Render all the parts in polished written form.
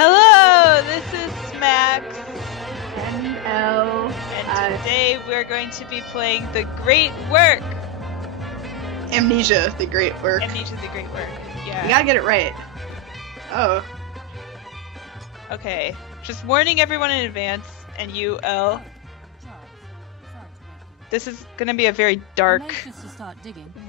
Hello, this is Smax, Hello. and today we're going to be playing The Great Work. Amnesia, the great work. Amnesia, The Great Work. Yeah. You gotta get it right. Oh. Okay. Just warning everyone in advance, and you, L. This is gonna be a very dark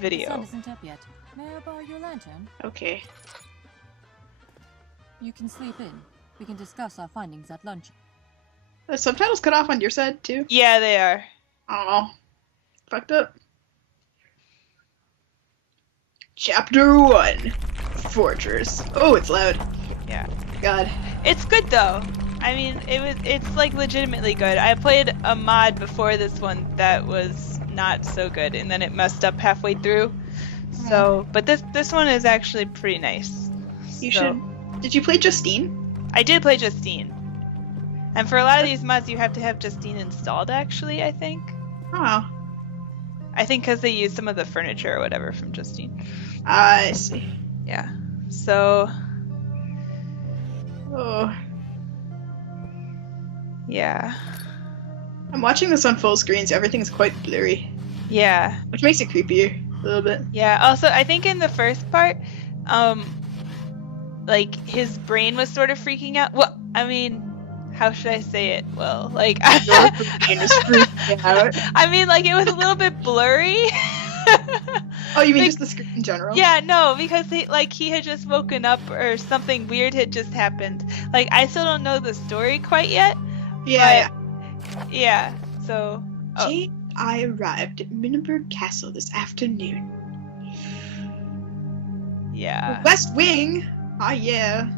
video. The sun isn't up yet. May I borrow your lantern? Okay. You can sleep in. We can discuss our findings at lunch. The subtitles cut off on your side too? Yeah, they are. Oh. Fucked up. Chapter 1. Fortress. Oh, it's loud. Yeah. God. It's good though. I mean, it's like legitimately good. I played a mod before this one that was not so good, and then it messed up halfway through. So, but this one is actually pretty nice. You should. Did you play Justine? I did play Justine. And for a lot of these mods, you have to have Justine installed, actually, I think. Oh. I think because they use some of the furniture or whatever from Justine. I see. Yeah. So, Oh. yeah. I'm watching this on full screen, so everything's quite blurry. Yeah. Which makes it creepier a little bit. Yeah. Also, I think in the first part, like, his brain was sort of freaking out. Well, I mean, how should I say it? Well, like, Your brain is freaking out. I mean, like, it was a little bit blurry. Oh, you mean Like, just the screen in general? Yeah, no, because he had just woken up or something weird had just happened. Like, I still don't know the story quite yet. Yeah. But, yeah. So. Oh. Gee, I arrived at Minneberg Castle this afternoon. Yeah. West Wing. Ah, yeah.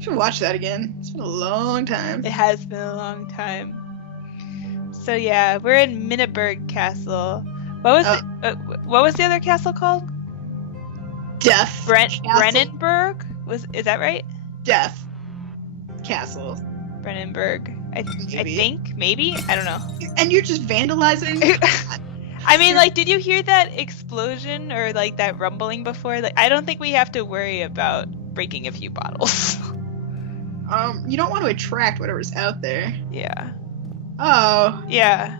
Should watch that again. It's been a long time. It has been a long time. So yeah, we're in Minneberg Castle. What was the other castle called? Death. Castle. Brennenburg? Is that right? Death Castle. Brennenburg. I Maybe. think maybe. I don't know. And you're just vandalizing. I mean, like, did you hear that explosion or like that rumbling before? Like, I don't think we have to worry about breaking a few bottles. You don't want to attract whatever's out there. Yeah. Oh. Yeah.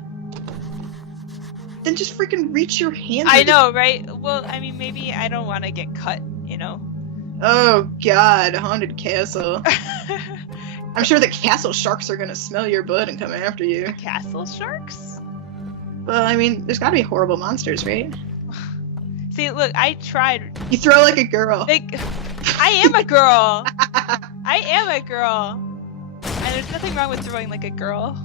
Then just freaking reach your hand. I know, right? Well, I mean, maybe I don't want to get cut, you know? Oh God, a haunted castle. I'm sure the castle sharks are gonna smell your blood and come after you. Castle sharks? Well, I mean, there's gotta be horrible monsters, right? See, look, I tried. You throw like a girl. Like, I am a girl. I am a girl. And there's nothing wrong with throwing like a girl.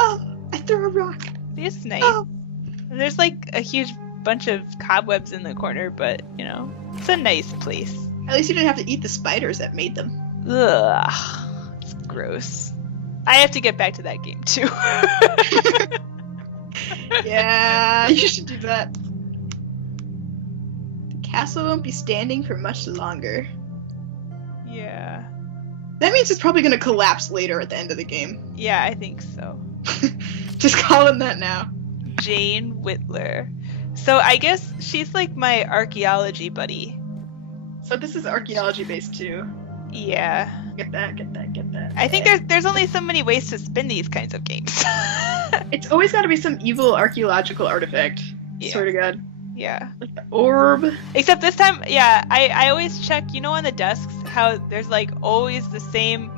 Oh, I threw a rock. See, it's nice. Oh. And there's like a huge bunch of cobwebs in the corner, but, you know, it's a nice place. At least you didn't have to eat the spiders that made them. Ugh. It's gross. I have to get back to that game, too. Yeah, you should do that. The castle won't be standing for much longer. Yeah. That means it's probably gonna collapse later at the end of the game. Yeah, I think so. Just call him that now. Jane Whitler. So I guess she's like my archaeology buddy. So this is archaeology based too. Yeah. Get that. I think there's only so many ways to spin these kinds of games. It's always got to be some evil archaeological artifact. Yeah. Swear to God. Yeah. Like the orb. Except this time, yeah, I always check, you know, on the desks, how there's like always the same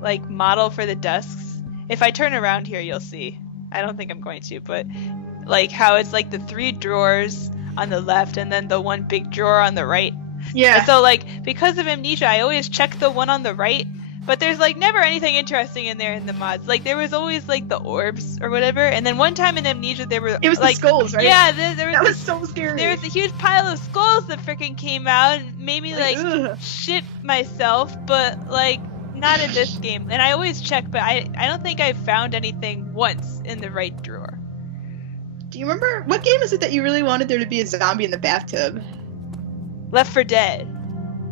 like model for the desks. If I turn around here, you'll see. I don't think I'm going to, but like how it's like the 3 drawers on the left and then the one big drawer on the right. Yeah. And so like because of Amnesia, I always check the one on the right, but there's like never anything interesting in there in the mods. Like there was always like the orbs or whatever, and then one time in Amnesia there were It was like the skulls, right? Yeah, there That was was so scary. there was a huge pile of skulls that freaking came out and made me like ugh. shit myself, but like not in this game. And I always check, but I don't think I found anything once in the right drawer. Do you remember what game is it that you really wanted there to be a zombie in the bathtub? Left 4 Dead.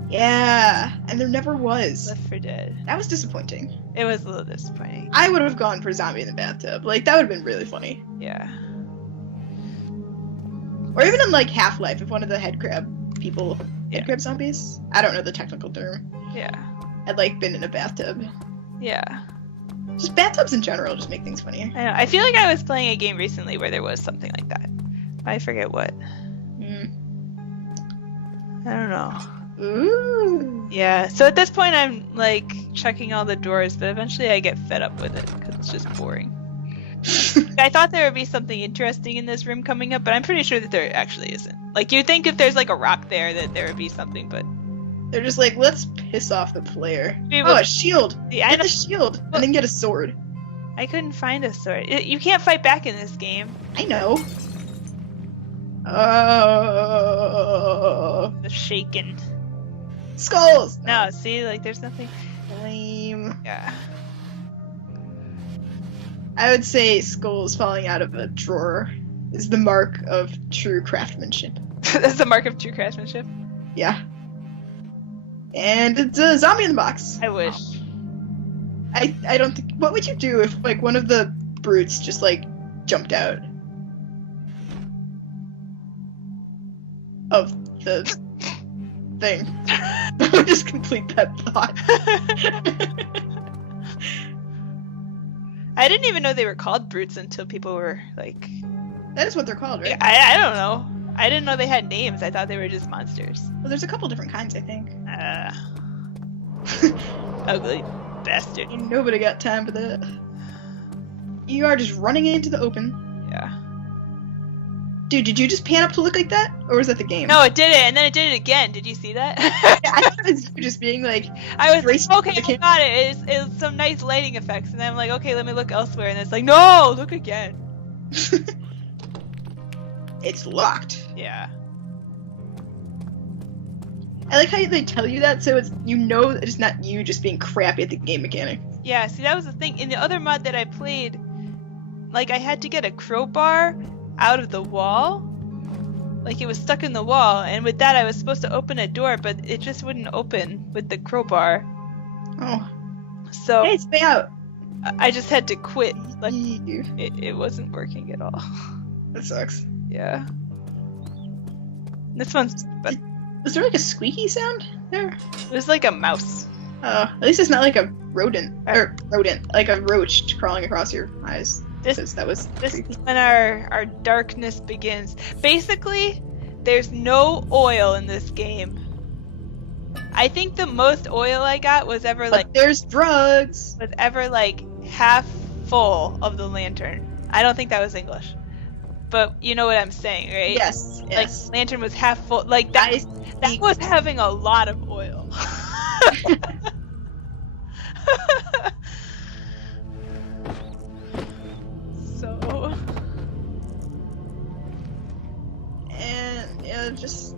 Yeah, and there never was. Left 4 Dead. That was disappointing. It was a little disappointing. I would have gone for zombie in the bathtub. Like that would have been really funny. Yeah. Or even in like Half-Life, if one of the head crab people Yeah. crab zombies. I don't know the technical term. Yeah. I'd like been in a bathtub. Yeah. Just bathtubs in general just make things funnier. I know. I feel like I was playing a game recently where there was something like that. I forget what. I don't know. Ooh. Yeah. So at this point, I'm like checking all the doors, but eventually I get fed up with it because it's just boring. I thought there would be something interesting in this room coming up, but I'm pretty sure that there actually isn't. Like, you'd think if there's like a rock there that there would be something, but They're just like, let's piss off the player. Maybe Oh, we'll- a shield! Yeah, I Get know- the shield! And then get a sword. I couldn't find a sword. You can't fight back in this game. I know. Oh. The shaken. Skulls! No, see, like there's nothing. Lame. Yeah. I would say skulls falling out of a drawer is the mark of true craftsmanship. That's the mark of true craftsmanship. Yeah. And it's a zombie in the box. I wish. I don't think. What would you do if like one of the brutes just like jumped out of the thing? That would just complete that thought. I didn't even know they were called brutes until people were like. That is what they're called, right? I don't know. I didn't know they had names. I thought they were just monsters. Well, there's a couple different kinds, I think. Ugly bastard. Nobody got time for that. You are just running into the open. Yeah. Dude, did you just pan up to look like that? Or was that the game? No, it did it, and then it did it again. Did you see that? I thought it was you just being like, I was racing like, okay, to the I got it. It was some nice lighting effects, and then I'm like, okay, let me look elsewhere, and it's like, no, look again. it's locked. Yeah. I like how they tell you that, so it's it's not you just being crappy at the game mechanic. Yeah, see, that was the thing. In the other mod that I played, like, I had to get a crowbar out of the wall. Like, it was stuck in the wall, and with that I was supposed to open a door, but it just wouldn't open with the crowbar. Oh. So Hey, stay out. I just had to quit. Like, Ew. it wasn't working at all. That sucks. Yeah. This one's... But Was there like a squeaky sound there? it was like a mouse. At least it's not like a rodent. Like a roach crawling across your eyes. This 'Cause that was This creepy. is when our darkness begins. Basically, there's no oil in this game. I think the most oil I got was ever But there's drugs. half full of the lantern. I don't think that was English. But you know what I'm saying, right? Yes. Like, Yes. lantern was half full. Like, that was having a lot of oil. So... And yeah, just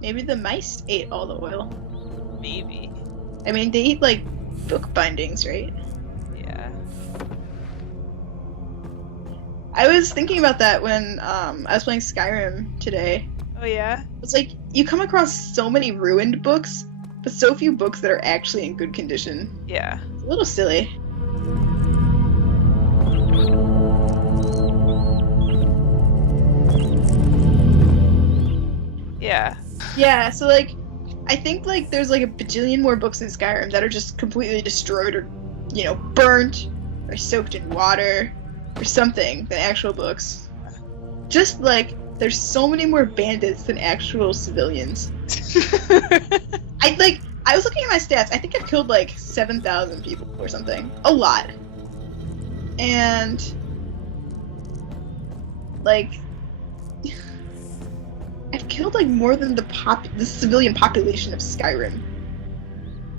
maybe the mice ate all the oil. maybe. I mean, they eat like book bindings, right? Yeah. I was thinking about that when I was playing Skyrim today. Oh, yeah? It's like you come across so many ruined books, but so few books that are actually in good condition. Yeah. It's a little silly. Yeah. Yeah, so like I think like there's like a bajillion more books in Skyrim that are just completely destroyed or, you know, burnt or soaked in water or something than actual books. Just like there's so many more bandits than actual civilians. I was looking at my stats. I think I've killed like 7,000 people or something. A lot. And like I've killed like more than the civilian population of Skyrim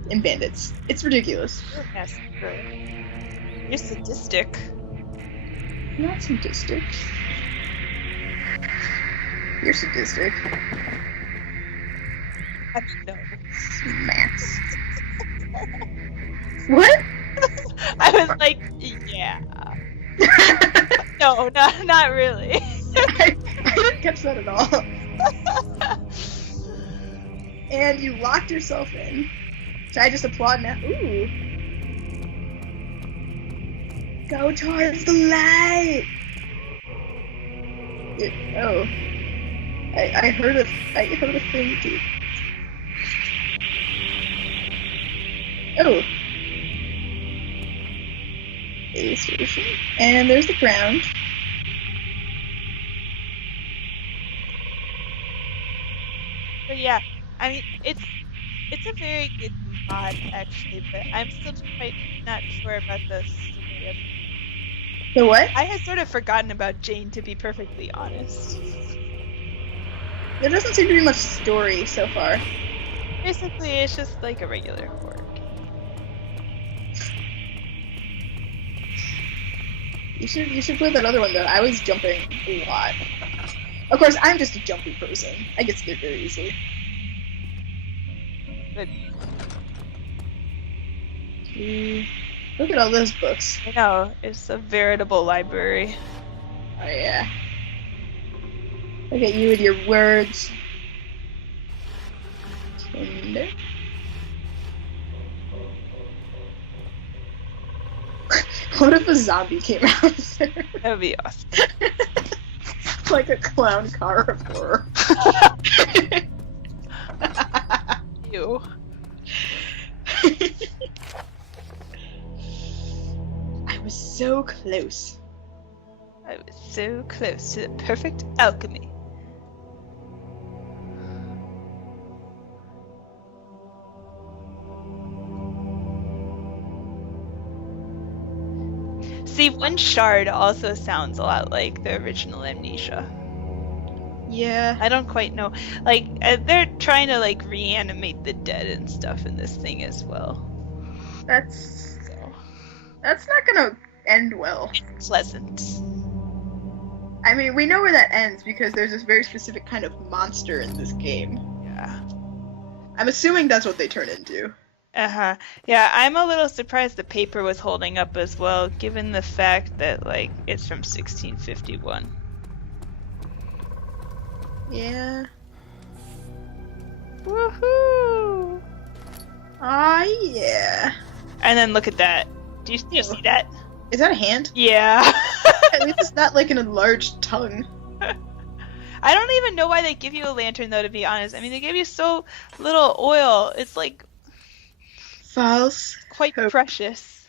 in bandits. It's ridiculous. Yes. You're sadistic. Not sadistic. You're sadistic. No. Max. What? I was like, yeah. No, not really. I didn't catch that at all. And you locked yourself in. Should I just applaud now? Ooh. Go towards the light. Oh. I heard a thing too. Oh. A station. And there's the ground. But yeah, I mean, it's a very good mod actually, but I'm still quite not sure about the story of it. The what? I had sort of forgotten about Jane, to be perfectly honest. There doesn't seem to be much story so far. Basically, it's just like a regular horror game. You should play that other one though. I was jumping a lot. Of course, I'm just a jumpy person. I get scared very easily. But Look at all those books. I know, it's a veritable library. Oh yeah. Look at you with your words. Tinder. What if a zombie came out there? That would be awesome. Like a clown car of horror. Ew. I was so close. I was so close to the perfect alchemy. See, one shard also sounds a lot like the original Amnesia. Yeah. I don't quite know. Like, they're trying to, like, reanimate the dead and stuff in this thing as well. That's So, not gonna end well. it's pleasant. I mean, we know where that ends because there's this very specific kind of monster in this game. Yeah. I'm assuming that's what they turn into. Uh-huh. Yeah, I'm a little surprised the paper was holding up as well, given the fact that, like, it's from 1651. Yeah. Woohoo! Ah, yeah. And then look at that. Do you see that? Is that a hand? Yeah. At least it's not like an enlarged tongue. I don't even know why they give you a lantern, though, to be honest. I mean, they give you so little oil. It's, like, False. quite hope. precious.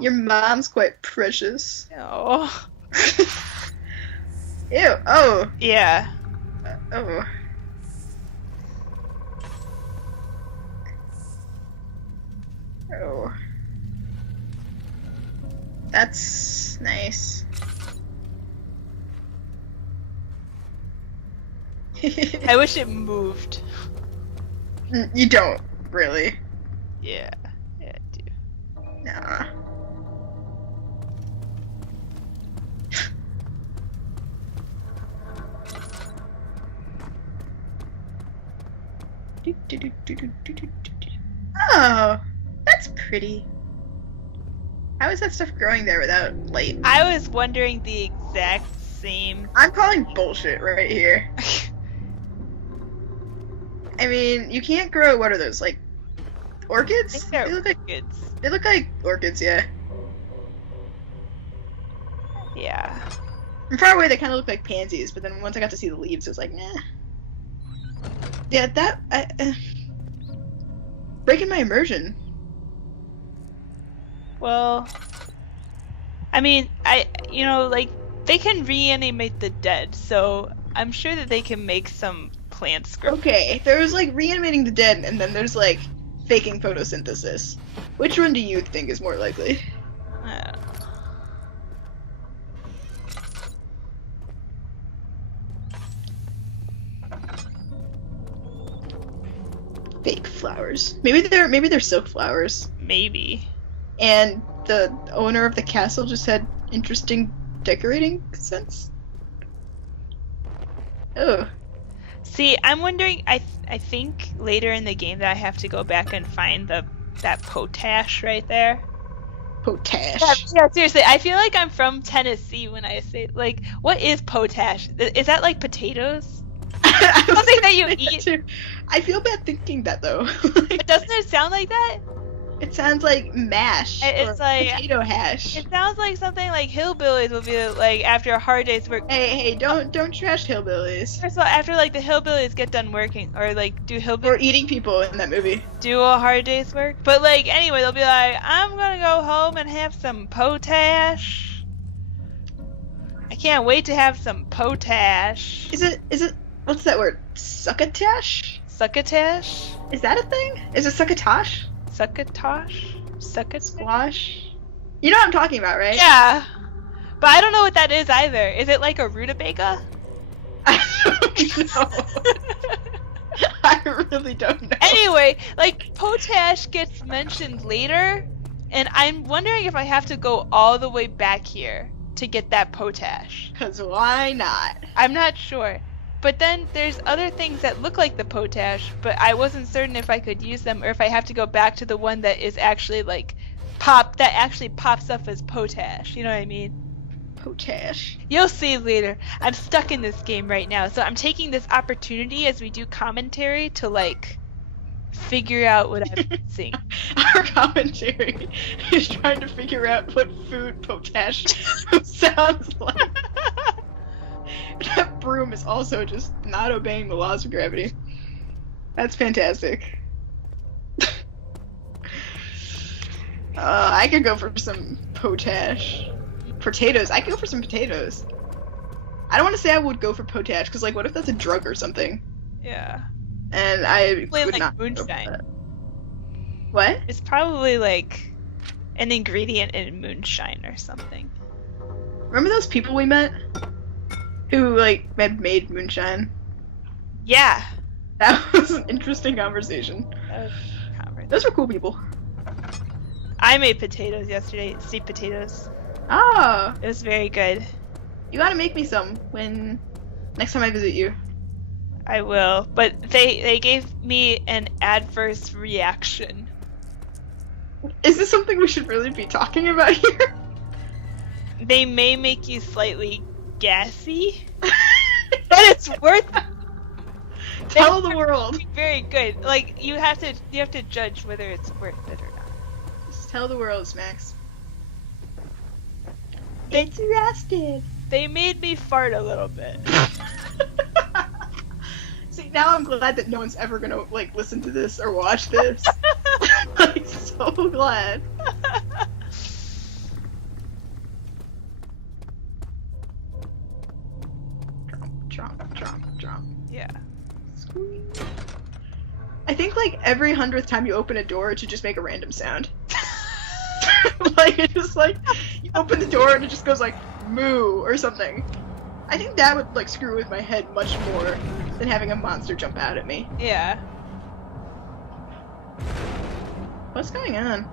Your mom's quite precious. Oh. Ew. Oh. Yeah. Oh. Oh. That's nice. I wish it moved. You don't, really. Yeah. Yeah, I do. Nah. Oh, that's pretty. How is that stuff growing there without light? I was wondering the exact same. I'm calling bullshit right here. I mean, you can't grow, what are those, like, I orchids? think they're They orchids. look like orchids, yeah. Yeah. From far away, they kind of look like pansies, but then once I got to see the leaves, it was like, nah. Yeah, that, breaking my immersion. Well, I mean, like, they can reanimate the dead, so I'm sure that they can make some plants grow. Okay, there was, like, reanimating the dead, and then there's, like, faking photosynthesis. Which one do you think is more likely? I don't know. Fake flowers. Maybe they're silk flowers. Maybe. And the owner of the castle just had interesting decorating sense. Oh. See, I'm wondering. I think later in the game that I have to go back and find that potash right there. Potash. Yeah, seriously, I feel like I'm from Tennessee when I say, like, what is potash? Is that like potatoes? Something that you eat? Too. I feel bad thinking that though. But doesn't it sound like that? It sounds like mash It's or like potato hash. it sounds like something like hillbillies will be like after a hard day's work. Hey, don't trash hillbillies. First of all, after like the hillbillies get done working, or like do Or hillbillies eating people in that movie. do a hard day's work? But like anyway, they'll be like, I'm gonna go home and have some potash. I can't wait to have some potash. Is it what's that word? Succotash? Succotash? Is that a thing? Is it succotash? Succotash? Succotash? Squash? You know what I'm talking about, right? Yeah. But I don't know what that is either. Is it like a rutabaga? I don't know. I really don't know. Anyway, like potash gets mentioned later, and I'm wondering if I have to go all the way back here to get that potash. Because why not? I'm not sure. But then there's other things that look like the potash, but I wasn't certain if I could use them or if I have to go back to the one that is actually like that actually pops up as potash. You know what I mean? Potash. You'll see later. I'm stuck in this game right now, so I'm taking this opportunity as we do commentary to like figure out what I'm missing. Our commentary is trying to figure out what food potash sounds like. That broom is also just not obeying the laws of gravity. That's fantastic. I could go for some potash. Potatoes. I could go for some potatoes. I don't want to say I would go for potash, because, like, what if that's a drug or something? Yeah. And I Probably would like not go for moonshine. that. What? It's probably like an ingredient in moonshine or something. Remember those people we met? Who, like, had made moonshine? Yeah. That was an interesting conversation. That was a conversation. Those were cool people. I made potatoes yesterday, sweet potatoes. Ah, It was very good. you gotta make me some next time I visit you. I will. But they gave me an adverse reaction. Is this something we should really be talking about here? They may make you slightly gassy, but it's worth it. Tell the world. Very good. Like you have to judge whether it's worth it or not. Just tell the world, Smax. It's roasted. They made me fart a little bit. See, now I'm glad that no one's ever gonna like listen to this or watch this. Like, so glad. Drop. Yeah. Squeeze. I think like every 100th time you open a door, it should just make a random sound. Like it just like you open the door and it just goes like moo or something. I think that would like screw with my head much more than having a monster jump out at me. Yeah. What's going on?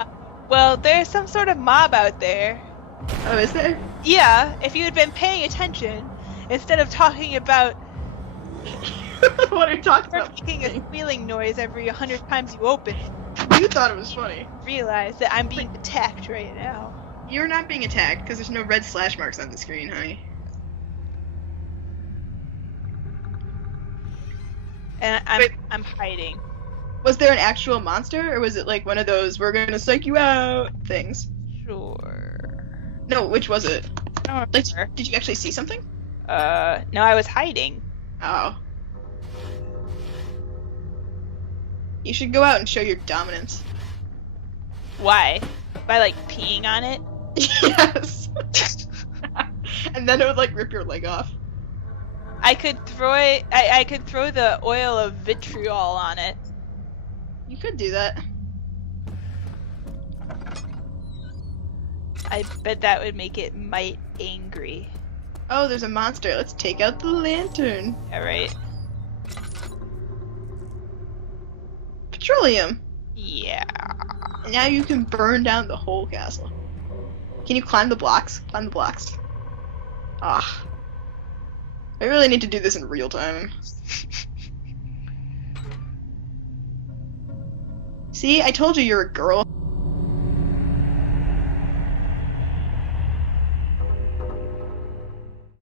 Well, there's some sort of mob out there. Oh, is there? Yeah, if you had been paying attention, instead of talking about What are you talking or about? making a squealing noise every 100 times you open it, You thought it was funny. realize that I'm being attacked right now. You're not being attacked because there's no red slash marks on the screen, honey. And Wait. I'm hiding. Was there an actual monster, or was it like one of those "we're gonna psych you out" things? Sure. No, which was it? I don't Like, remember. did you actually see something? No, I was hiding. Oh. You should go out and show your dominance. Why? By like peeing on it? Yes. And then it would like rip your leg off. I could throw it. I could throw the oil of vitriol on it. You could do that. I bet that would make it might angry. Oh, there's a monster. Let's take out the lantern. Yeah, right? Petroleum. Yeah. And now you can burn down the whole castle. Can you climb the blocks? Climb the blocks. Ah. I really need to do this in real time. See, I told you you're a girl.